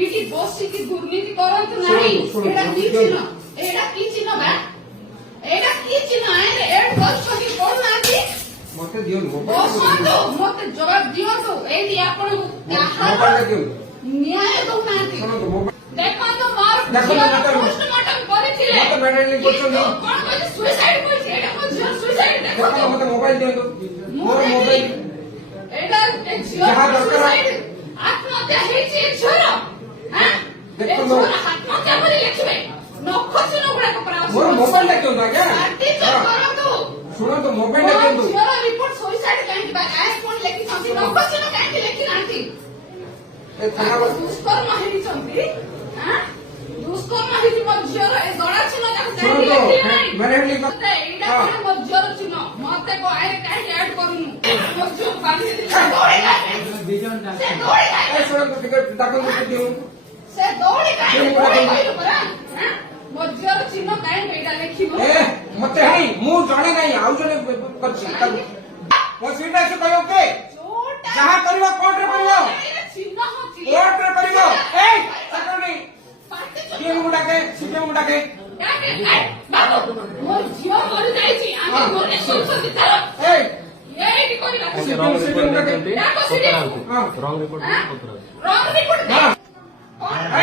दुर्नीति करंतु नहीं एटा की चिन्ह बा एटा की चिन्ह आए एड बसछी कोन नाती मते दियो बसंतो मते जवाब दियो तो एदी आपण मोबाइल दियो न्याय दो नाती देखो तो मार पोस्टमार्टम करिथिले मते मेडिकल कोन कोन सुसाइड कोइछ एटा कोन सुसाइड देखो तो मते मोबाइल दियो मोर मोबाइल एटा एक सुसाइड आत्महत्या हेछि छोरा हां देखो नो आत्महत्या बोली लिखबे नखछ न गुडा को प्रावस मोर मोबाइल ला क्यों क्या सुनो तो मोबाइल ला क्यों छोरा रिपोर्ट सुसाइड काहे बा आए कोन लेखि छथि नखछ न काहे लेखि नांती ए थाना दुष्कर्म हेरि छथि हां दुष्कर्म हेरि मझर ए गडा छिन जाको काहे लेखि माने लिख एटा कोन मझर छिन मते को आए काहे ऐड करूनु मझर बांधी दे बिजन से दौड़ी ए सुनो तो टिकट ताको मते दियो से दौड़ी काहे कइलो परा हां मझर छिन काहे एटा लेखिबो ए मते हई मु जणे नाही आउ जणे करछि ओ सीटा से कयो के जहां करबो कोर्ट रे करबो छिन हो कोर्ट रे करबो ए सकनी के मुडा के सीटे मुडा के बाबू मोर जियो मर जाई छी आमे मोरे सोचति तार ए एडी कोनी सीटे मुडा के रॉन्ग रिपोर्ट हां ए कौन है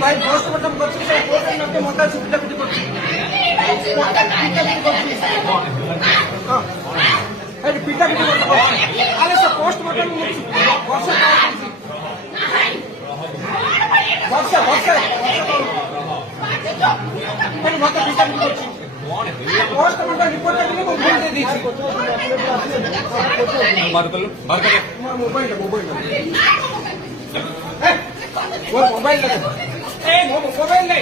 भाई पोस्टमार्टम करछि से कोर्ट में मोटा सुविधा पिटी करछि अरे पिटा पिटी करछि अरे से पोस्टमार्टम वर्षा वर्षा अरे मोटा पिटा पिटी करछि पोस्टमार्टम रिपोर्ट के लिए मोबाइल दे दीछि मार कर मोबाइल वो मोबाइल लगा ए मोबाइल ले